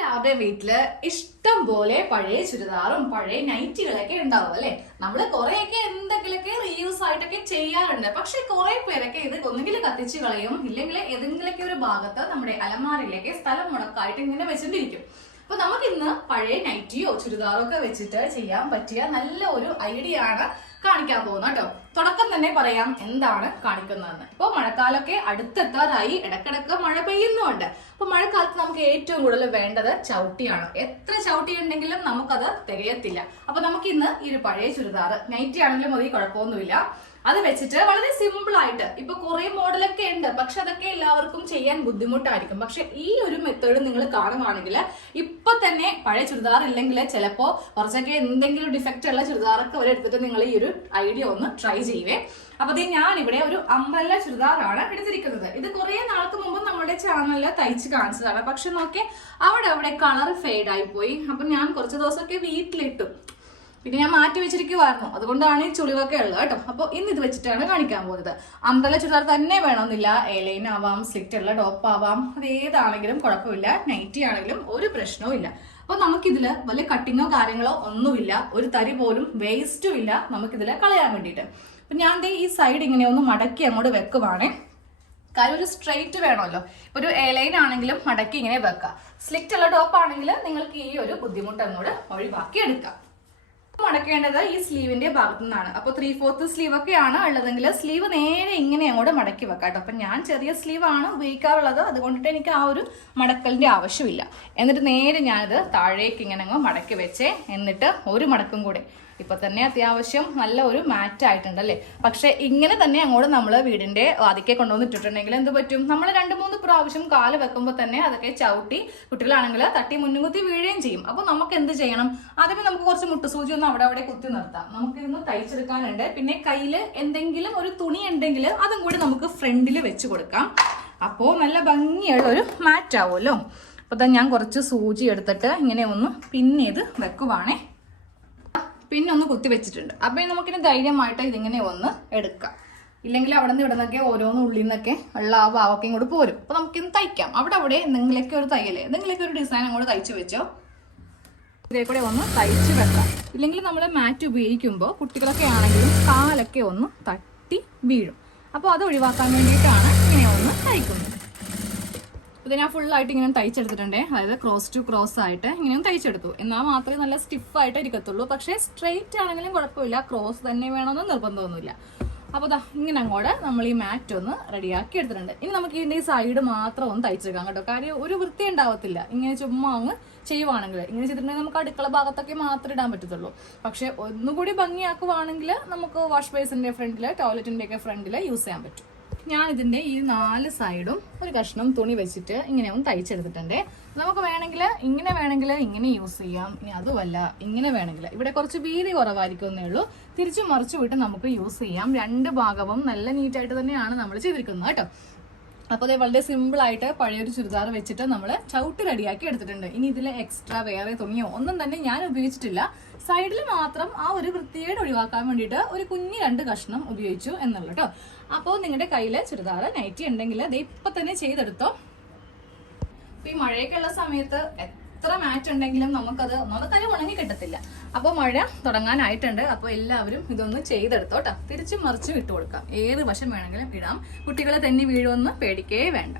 എല്ലാവരുടെ വീട്ടില് ഇഷ്ടം പോലെ പഴയ ചുരിദാറും പഴയ നൈറ്റികളൊക്കെ ഉണ്ടാവും അല്ലെ. നമ്മള് കുറെയൊക്കെ എന്തെങ്കിലുമൊക്കെ റീയൂസ് ആയിട്ടൊക്കെ ചെയ്യാറുണ്ട്. പക്ഷെ കുറെ പേരൊക്കെ ഇത് ഒന്നുകിൽ കത്തിച്ചു കളയും, ഇല്ലെങ്കിൽ ഏതെങ്കിലുമൊക്കെ ഒരു ഭാഗത്ത് നമ്മുടെ അലമാരയിലേക്ക് സ്ഥലം മുടക്കായിട്ട് ഇങ്ങനെ വെച്ചിട്ടിരിക്കും. അപ്പൊ നമുക്ക് ഇന്ന് പഴയ നൈറ്റിയോ ചുരിദാറോ ഒക്കെ വെച്ചിട്ട് ചെയ്യാൻ പറ്റിയ നല്ല ഒരു ഐഡിയ ആണ് കാണിക്കാൻ പോകുന്നത് കേട്ടോ. തുടക്കം തന്നെ പറയാം എന്താണ് കാണിക്കുന്നതെന്ന്. ഇപ്പൊ മഴക്കാലമൊക്കെ അടുത്തെത്താറായി, ഇടക്കിടക്ക് മഴ പെയ്യുന്നുണ്ട്. അപ്പൊ മഴക്കാലത്ത് നമുക്ക് ഏറ്റവും കൂടുതൽ വേണ്ടത് ചവിട്ടിയാണ്. എത്ര ചവിട്ടി ഉണ്ടെങ്കിലും നമുക്കത് തികയത്തില്ല. അപ്പൊ നമുക്ക് ഇന്ന് ഈ ഒരു പഴയ ചുരിദാർ, നൈറ്റി ആണെങ്കിലും മതി, കുഴപ്പമൊന്നുമില്ല, അത് വെച്ചിട്ട് വളരെ സിമ്പിൾ ആയിട്ട്, ഇപ്പൊ കുറെ മോഡലൊക്കെ ഉണ്ട്, പക്ഷെ അതൊക്കെ എല്ലാവർക്കും ചെയ്യാൻ ബുദ്ധിമുട്ടായിരിക്കും. പക്ഷെ ഈ ഒരു മെത്തേഡ് നിങ്ങൾ കാണുവാണെങ്കിൽ ഇപ്പൊ തന്നെ പഴയ ചുരിദാർ ഇല്ലെങ്കിൽ ചിലപ്പോ കുറച്ചൊക്കെ എന്തെങ്കിലും ഡിഫക്റ്റ് ഉള്ള ചുരിദാറൊക്കെ വരെ എടുത്തിട്ട് നിങ്ങൾ ഈ ഒരു ഐഡിയ ഒന്ന് ട്രൈ ചെയ്യുവേ. അപ്പൊ ഞാൻ ഇവിടെ ഒരു അംബ്രല്ല ചുരിദാറാണ് എടുത്തിരിക്കുന്നത്. ഇത് കുറെ നാൾക്ക് മുമ്പ് നമ്മുടെ ചാനലിൽ തയ്ച്ച് കാണിച്ചതാണ്. പക്ഷെ നോക്കി അവിടെ കളർ ഫെയ്ഡ് ആയി പോയി. അപ്പൊ ഞാൻ കുറച്ച് ദിവസമൊക്കെ വീട്ടിലിട്ടു, പിന്നെ ഞാൻ മാറ്റി വെച്ചിരിക്കുവായിരുന്നു. അതുകൊണ്ടാണ് ഈ ചുളിവൊക്കെ ഉള്ളത് കേട്ടോ. അപ്പോൾ ഇന്ന് ഇത് വെച്ചിട്ടാണ് കാണിക്കാൻ പോകുന്നത്. അംബ്രല്ല ചുരിദാർ തന്നെ വേണമെന്നില്ല, എലൈൻ ആവാം, സ്ലിറ്റ് ഉള്ള ടോപ്പ് ആവാം, അത് ഏതാണെങ്കിലും കുഴപ്പമില്ല. നൈറ്റി ആണെങ്കിലും ഒരു പ്രശ്നവും ഇല്ല. അപ്പൊ നമുക്കിതില് വലിയ കട്ടിങ്ങോ കാര്യങ്ങളോ ഒന്നുമില്ല, ഒരു തരി പോലും വേസ്റ്റും ഇല്ല നമുക്കിതില് കളയാൻ വേണ്ടിയിട്ട്. അപ്പൊ ഞാൻ ഈ സൈഡ് ഇങ്ങനെ ഒന്ന് മടക്കി അങ്ങോട്ട് വെക്കുവാണേ. കാര്യം ഒരു സ്ട്രെയിറ്റ് വേണമല്ലോ. ഒരു എലൈൻ ആണെങ്കിലും മടക്കി ഇങ്ങനെ വെക്കാം. സ്ലിറ്റ് ഉള്ള ടോപ്പ് ആണെങ്കിൽ നിങ്ങൾക്ക് ഈ ഒരു ബുദ്ധിമുട്ട് അങ്ങോട്ട് ഒഴിവാക്കി എടുക്കാം. മടക്കേണ്ടത് ഈ സ്ലീവിന്റെ ഭാഗത്തു നിന്നാണ്. അപ്പൊ 3/4 സ്ലീവ് ഒക്കെയാണ് ഉള്ളതെങ്കിൽ സ്ലീവ് നേരെ ഇങ്ങനെ അങ്ങോട്ട് മടക്കി വെക്കാം കേട്ടോ. അപ്പൊ ഞാൻ ചെറിയ സ്ലീവ് ആണ് ഉപയോഗിക്കാറുള്ളത്, അതുകൊണ്ടിട്ട് എനിക്ക് ആ ഒരു മടക്കലിന്റെ ആവശ്യമില്ല. എന്നിട്ട് നേരെ ഞാനിത് താഴേക്ക് ഇങ്ങനെ അങ്ങ് മടക്കി വെച്ചേ. എന്നിട്ട് ഒരു മടക്കും കൂടെ. ഇപ്പൊ തന്നെ അത്യാവശ്യം നല്ല ഒരു മാറ്റ് ആയിട്ടുണ്ട് അല്ലേ. പക്ഷെ ഇങ്ങനെ തന്നെ അങ്ങോട്ട് നമ്മൾ വീടിന്റെ വാതിക്കെ കൊണ്ടുവന്നിട്ടുണ്ടെങ്കിൽ എന്ത് പറ്റും, നമ്മൾ 2-3 പ്രാവശ്യം കാല് വെക്കുമ്പോൾ തന്നെ അതൊക്കെ ചവിട്ടി, കുട്ടികളാണെങ്കിൽ തട്ടി മുന്നുകുത്തി വീഴുകയും ചെയ്യും. അപ്പൊ നമുക്ക് എന്ത് ചെയ്യണം, ആദ്യമേ നമുക്ക് കുറച്ച് മുട്ടുസൂചി ഒന്ന് അവിടെ കുത്തി നിർത്താം. നമുക്കിതൊന്ന് തയ്ച്ചെടുക്കാനുണ്ട്. പിന്നെ കയ്യിൽ എന്തെങ്കിലും ഒരു തുണി ഉണ്ടെങ്കിൽ അതും കൂടി നമുക്ക് ഫ്രണ്ടിൽ വെച്ച് കൊടുക്കാം. അപ്പോൾ നല്ല ഭംഗിയുള്ള ഒരു മാറ്റ് ആവുമല്ലോ. അപ്പൊ ഞാൻ കുറച്ച് സൂചി എടുത്തിട്ട് ഇങ്ങനെ ഒന്ന് പിൻ ചെയ്ത് വെക്കുവാണേ. പിന്നെ ഒന്ന് കുത്തി വെച്ചിട്ടുണ്ട്. അപ്പൊ നമുക്കിനി ധൈര്യമായിട്ട് ഇതിങ്ങനെ ഒന്ന് എടുക്കാം. ഇല്ലെങ്കിൽ അവിടെ നിന്ന് ഇവിടുന്നൊക്കെ ഓരോന്ന് ഉള്ളിൽ നിന്നൊക്കെ ഉള്ള ആ ഭാവൊക്കെ ഇങ്ങോട്ട് പോരും. അപ്പൊ നമുക്കിന്ന് തയ്ക്കാം. അവിടെ എന്തെങ്കിലുമൊക്കെ ഒരു തയ്യല്, എന്തെങ്കിലുമൊക്കെ ഒരു ഡിസൈൻ അങ്ങോട്ട് തയ്ച്ചു വെച്ചോ. ഇതേ കൂടെ ഒന്ന് തയ്ച്ച് വെക്കാം. ഇല്ലെങ്കിൽ നമ്മൾ മാറ്റ് ഉപയോഗിക്കുമ്പോൾ കുട്ടികളൊക്കെ ആണെങ്കിലും കാലൊക്കെ ഒന്ന് തട്ടി വീഴും. അപ്പോൾ അത് ഒഴിവാക്കാൻ വേണ്ടിയിട്ടാണ് ഇങ്ങനെ ഒന്ന് തയ്ക്കുന്നത്. ഇത് ഞാൻ ഫുള്ളായിട്ട് ഇങ്ങനെ തയ്ച്ചെടുത്തിട്ടുണ്ടേ. അതായത് ക്രോസ് ടു ക്രോസ് ആയിട്ട് ഇങ്ങനെ തയ്ച്ചെടുത്തു. എന്നാൽ മാത്രമേ നല്ല സ്റ്റിഫായിട്ട് ഇരിക്കത്തുള്ളൂ. പക്ഷേ സ്ട്രെയിറ്റ് ആണെങ്കിലും കുഴപ്പമില്ല, ക്രോസ് തന്നെ വേണമെന്ന് നിർബന്ധമൊന്നുമില്ല. അപ്പോൾ ഇങ്ങനെ അങ്ങോട്ട് നമ്മൾ ഈ മാറ്റ് ഒന്ന് റെഡിയാക്കി എടുത്തിട്ടുണ്ട്. ഇനി നമുക്ക് ഇതിൻ്റെ ഈ സൈഡ് മാത്രം ഒന്ന് തയ്ച്ചെടുക്കാം കേട്ടോ. കാര്യം ഒരു വൃത്തി ഉണ്ടാവത്തില്ല ഇങ്ങനെ ചുമ്മാ അങ്ങ് ചെയ്യുവാണെങ്കിൽ. ഇങ്ങനെ ചെയ്തിട്ടുണ്ടെങ്കിൽ നമുക്ക് അടുക്കള ഭാഗത്തൊക്കെ മാത്രമേ ഇടാൻ പറ്റത്തുള്ളൂ. പക്ഷെ ഒന്നുകൂടി ഭംഗിയാക്കുവാണെങ്കിൽ നമുക്ക് വാഷ് ബേസിൻ്റെ ഫ്രണ്ടിൽ, ടോയ്ലറ്റിൻ്റെ ഒക്കെ ഫ്രണ്ടിൽ യൂസ് ചെയ്യാൻ പറ്റും. ഞാൻ ഇതിന്റെ ഈ 4 സൈഡും ഒരു കഷ്ണം തുണി വെച്ചിട്ട് ഇങ്ങനെ ഒന്ന് തയ്ച്ചെടുത്തിട്ടുണ്ട്. നമുക്ക് വേണമെങ്കിൽ ഇങ്ങനെ യൂസ് ചെയ്യാം. ഇനി അതുമല്ല ഇങ്ങനെ വേണമെങ്കിൽ, ഇവിടെ കുറച്ച് വീതി കുറവായിരിക്കുന്നേ ഉള്ളൂ, തിരിച്ചു മറിച്ചു വിട്ട് നമുക്ക് യൂസ് ചെയ്യാം. 2 ഭാഗവും നല്ല നീറ്റായിട്ട് തന്നെയാണ് നമ്മൾ ചെയ്തിരിക്കുന്നത് കേട്ടോ. അപ്പോൾ അത് വളരെ സിമ്പിൾ ആയിട്ട് പഴയൊരു ചുരിദാർ വെച്ചിട്ട് നമ്മൾ ചവിട്ടി റെഡിയാക്കി എടുത്തിട്ടുണ്ട്. ഇനി ഇതിൽ എക്സ്ട്രാ വേറെ തുണിയോ ഒന്നും തന്നെ ഞാൻ ഉപയോഗിച്ചിട്ടില്ല. സൈഡിൽ മാത്രം ആ ഒരു വൃത്തിയേട് ഒഴിവാക്കാൻ വേണ്ടിയിട്ട് ഒരു കുഞ്ഞി 2 കഷ്ണം ഉപയോഗിച്ചു എന്നുള്ളൂ കേട്ടോ. അപ്പോൾ നിങ്ങളുടെ കയ്യിൽ ചുരിദാർ നൈറ്റി ഉണ്ടെങ്കിൽ അത് ഇപ്പം തന്നെ ചെയ്തെടുത്തോ. ഇപ്പം ഈ മഴയൊക്കെ ഉള്ള സമയത്ത് എത്ര മാറ്റ് ഉണ്ടെങ്കിലും നമുക്കത് ഒന്നാമത്തെ ഉണങ്ങി കിട്ടത്തില്ല. അപ്പോൾ മഴ തുടങ്ങാനായിട്ടുണ്ട്. അപ്പോൾ എല്ലാവരും ഇതൊന്ന് ചെയ്തെടുത്തോ കേട്ടോ. തിരിച്ചും മറിച്ചും ഇട്ട് കൊടുക്കാം. ഏത് വശം വേണമെങ്കിലും ഇടാം. കുട്ടികളെ തന്നെ വീഴുമെന്ന് പേടിക്കേ വേണ്ട.